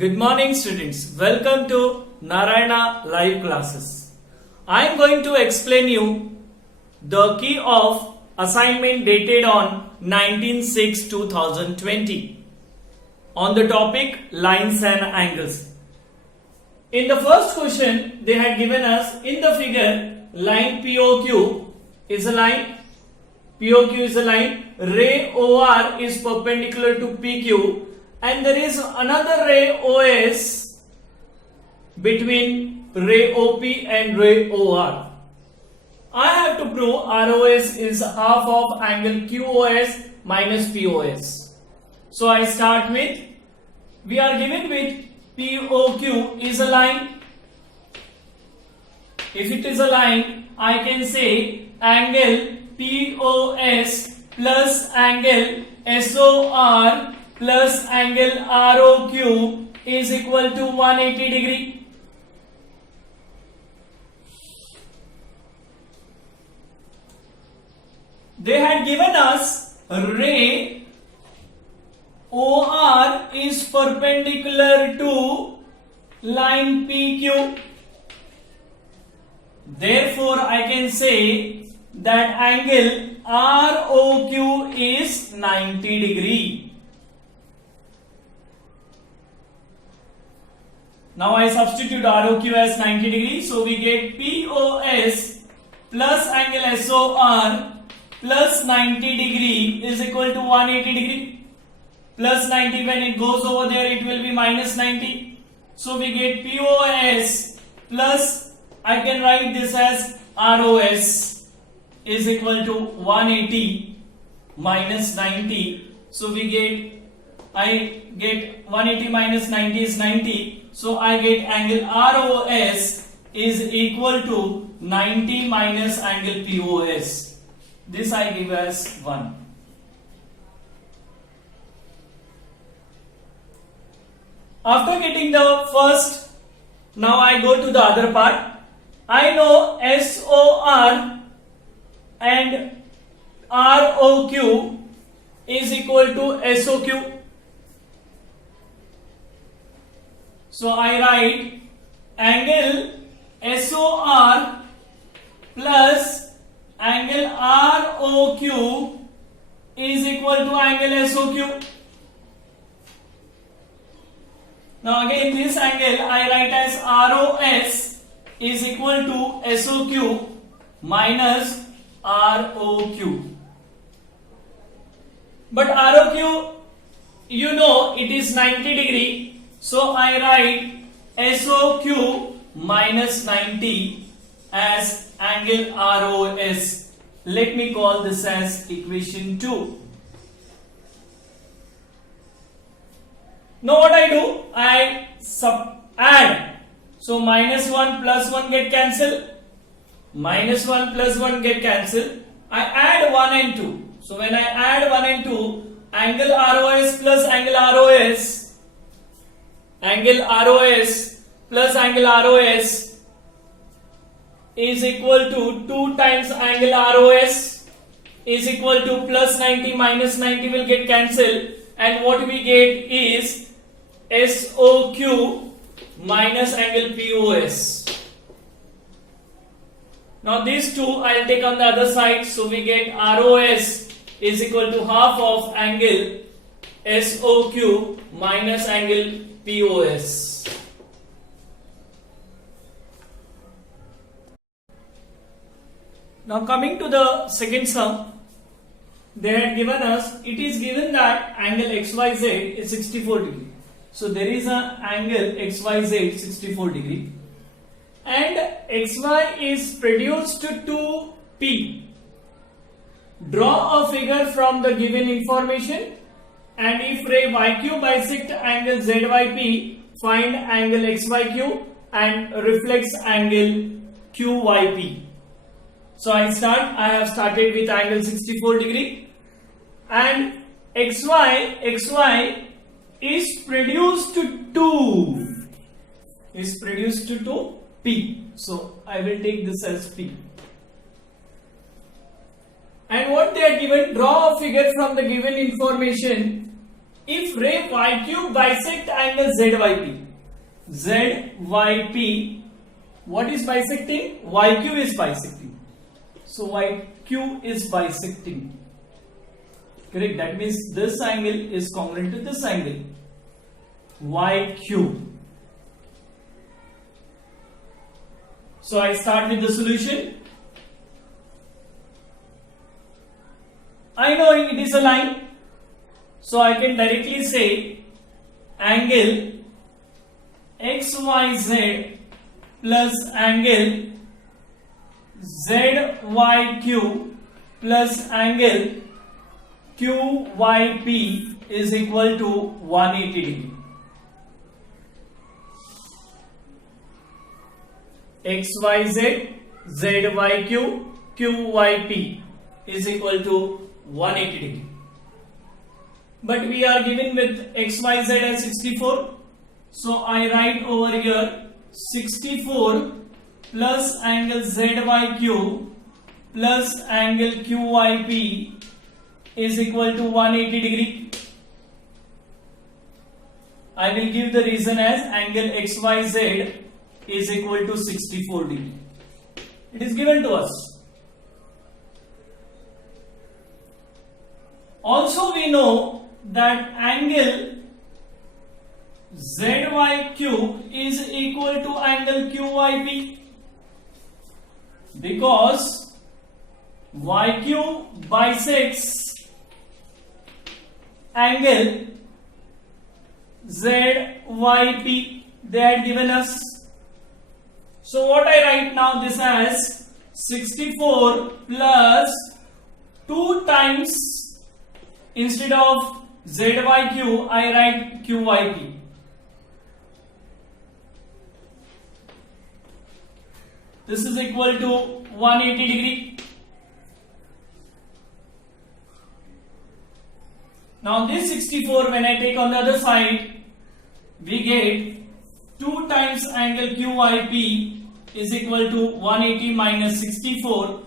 Good morning students. Welcome to Narayana live classes. I am going to explain you the key of assignment dated on 19/6/2020 on the topic lines and angles. In the first question they had given us in the figure line POQ is a line, POQ is a line, ray OR is perpendicular to PQ and there is another ray OS between ray OP and ray OR. I have to prove ROS is half of angle QOS minus POS. So I start with, we are given with POQ is a line. If it is a line, I can say angle POS plus angle SOR plus angle ROQ is equal to 180 degree. They had given us ray OR is perpendicular to line PQ. Therefore, I can say that angle ROQ is 90 degree. Now I substitute ROQ as 90 degree, so we get POS plus angle SOR plus 90 degree is equal to 180 degree. Plus 90, when it goes over there it will be minus 90. So we get POS plus, I can write this as ROS is equal to 180 minus 90. So we get, I get 180 minus 90 is 90. So I get angle ROS is equal to 90 minus angle POS. This I give as 1. After getting the first, now I go to the other part. I know SOR and ROQ is equal to SOQ. So I write angle SOR plus angle ROQ is equal to angle SOQ. Now again this angle I write as ROS is equal to SOQ minus ROQ. But ROQ, you know, it is 90 degree. So I write SOQ minus 90 as angle ROS. Let me call this as equation 2. Now what I do? I add. So minus 1 plus 1 get cancelled. Minus 1 plus 1 get cancelled. I add 1 and 2. So when I add 1 and 2, angle ROS plus angle ROS, angle ROS plus angle ROS is equal to 2 times angle ROS is equal to plus 90 minus 90 will get cancelled, and what we get is SOQ minus angle POS. Now these two I will take on the other side, so we get ROS is equal to half of angle SOQ minus angle POS. Now coming to the second sum, they had given us, it is given that angle XYZ is 64 degree. So there is an angle XYZ 64 degree and XY is produced to P. Draw a figure from the given information, and if ray YQ bisect angle ZYP, find angle XYQ and reflects angle QYP. So I have started with angle 64 degree and XY is produced to P. So I will take this as P. And what they are given, draw a figure from the given information if ray YQ bisect angle ZYP, ZYP, what is bisecting? YQ is bisecting. So YQ is bisecting. Correct. That means this angle is congruent to this angle. YQ. So I start with the solution. I know it is a line. So I can directly say angle XYZ plus angle ZYQ plus angle QYP is equal to 180 degree. XYZ, ZYQ, QYP is equal to 180 degree. But we are given with XYZ as 64. So I write over here 64 plus angle ZYQ plus angle QYP is equal to 180 degree. I will give the reason as angle XYZ is equal to 64 degree. It is given to us. Also we know that angle ZYQ is equal to angle QYP because YQ bisects angle ZYP they had given us. So what I write now this as 64 plus 2 times, instead of ZYQ I write QYP. This is equal to 180 degree. Now this 64 when I take on the other side, we get 2 times angle QYP is equal to 180 minus 64.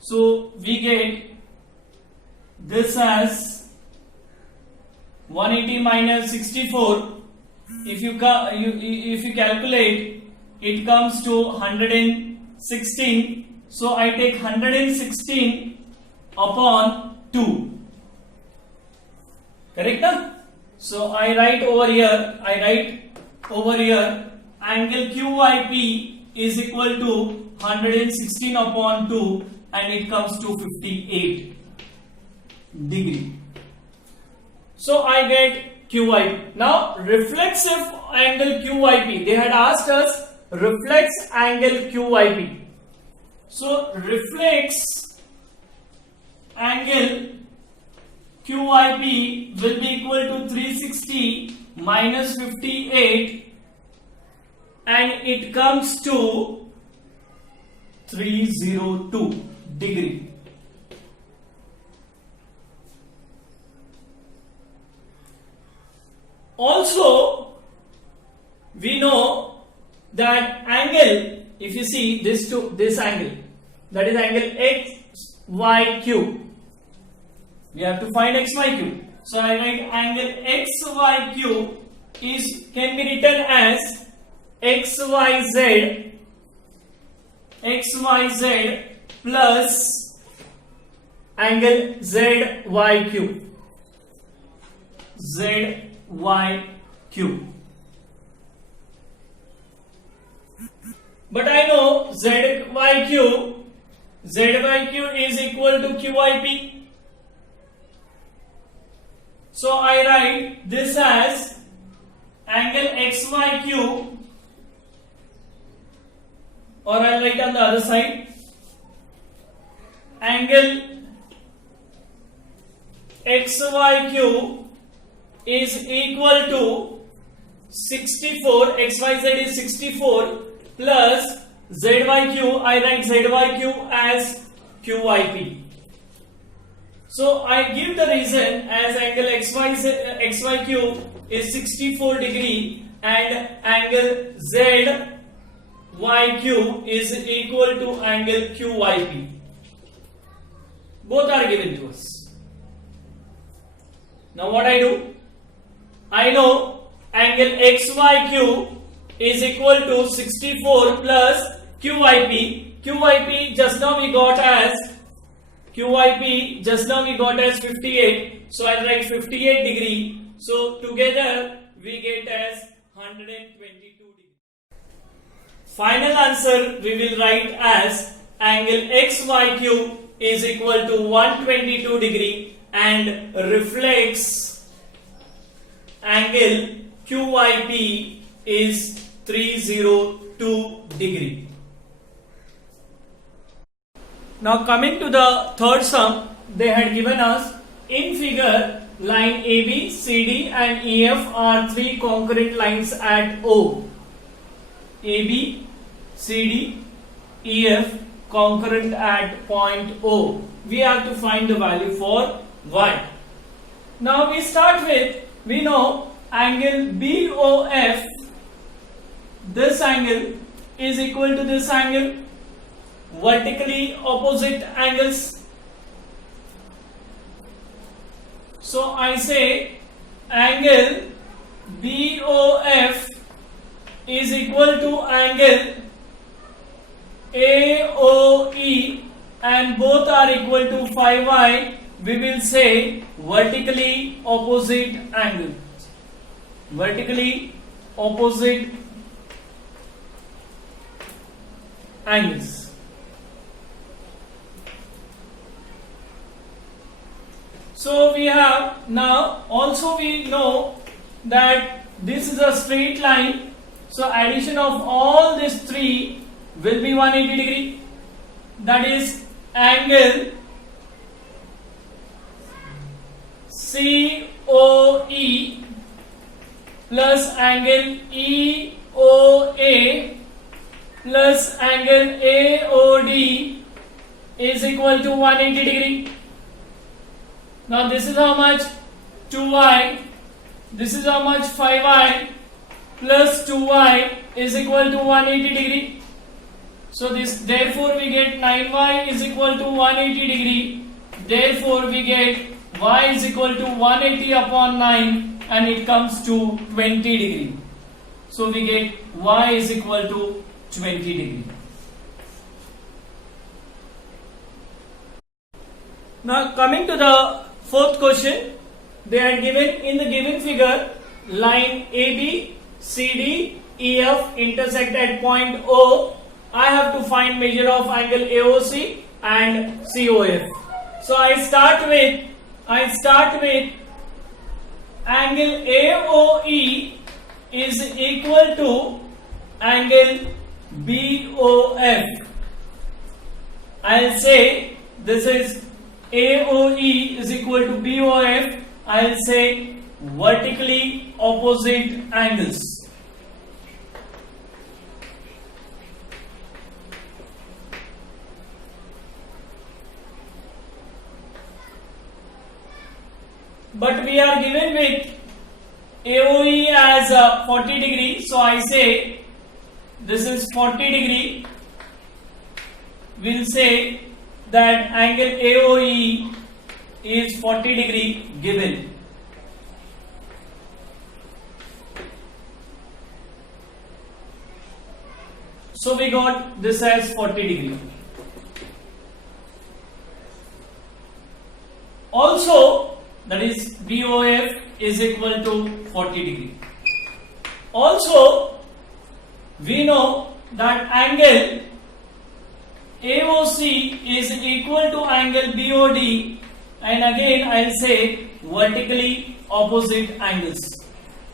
So we get this as 180 minus 64. If you calculate, it comes to 116. So I take 116 upon 2. Correct? Na? So I write over here angle QYP is equal to 116 upon 2 and it comes to 58 degree. So I get QYP. Now reflexive angle QYP. They had asked us reflex angle QYP. So reflex angle QYP will be equal to 360 minus 58 and it comes to 302 degree. Also, we know that angle, if you see this angle, that is angle XYQ. We have to find XYQ. So I write angle XYQ can be written as XYZ plus angle ZYQ. But I know ZYQ is equal to QYP. So I write this as angle XYQ, or I'll write on the other side angle XYQ is equal to 64, XYZ is 64 plus ZYQ, I write ZYQ as QYP. So I give the reason as angle XYQ is 64 degree and angle ZYQ is equal to angle QYP. Both are given to us. Now what I do? I know angle XYQ is equal to 64 plus QYP. QYP just now we got as 58. So I'll write 58 degree. So together we get as 122 degree. Final answer we will write as angle XYQ is equal to 122 degree and reflects angle QYP is 302 degree. Now coming to the third sum, they had given us in figure line AB, CD and EF are three concurrent lines at O. AB, CD, EF concurrent at point O. We have to find the value for Y. Now we start with, we know angle BOF, this angle is equal to this angle, vertically opposite angles. So I say angle BOF is equal to angle AOE and both are equal to phi y. We will say vertically opposite angle. Vertically opposite angles. So we have now also we know that this is a straight line. So addition of all these three will be 180 degree. That is angle COE plus angle EOA plus angle AOD is equal to 180 degree. Now this is how much? 2y. This is how much? 5y plus 2y is equal to 180 degree. So this, therefore we get 9y is equal to 180 degree. Therefore we get y is equal to 180 upon 9 and it comes to 20 degree. So we get y is equal to 20 degree. Now coming to the fourth question, they are given in the given figure line AB, CD, EF intersect at point O. I have to find measure of angle AOC and COF. So I start with angle AOE is equal to angle BOF. I'll say this is AOE is equal to BOF. I'll say vertically opposite angles. But we are given with AOE as 40 degree. So I say this is 40 degree. We'll say that angle AOE is 40 degree given. So we got this as 40 degree. Also, that is BOF is equal to 40 degree. Also, we know that angle AOC is equal to angle BOD, and again I'll say vertically opposite angles.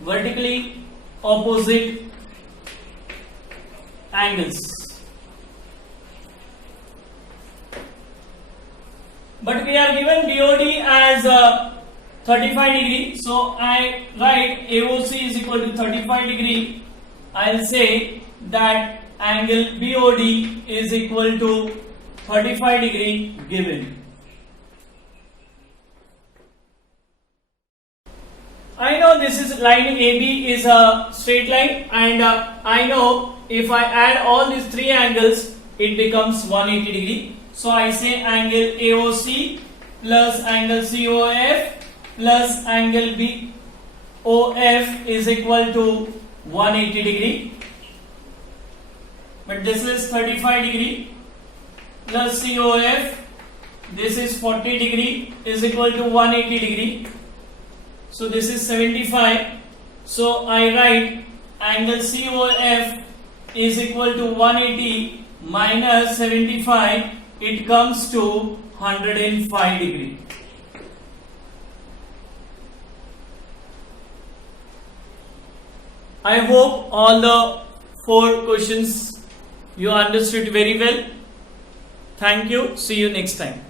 Vertically opposite angles. But we are given BOD as 35 degree, so I write AOC is equal to 35 degree. I'll say that angle BOD is equal to 35 degree given. I know this is line AB is a straight line, and I know if I add all these three angles it becomes 180 degree. So I say angle AOC plus angle COF plus angle BOF is equal to 180 degree. But this is 35 degree plus COF, this is 40 degree is equal to 180 degree. So this is 75. So I write angle COF is equal to 180 minus 75. It comes to 105 degree. I hope all the 4 questions you understood very well. Thank you. See you next time.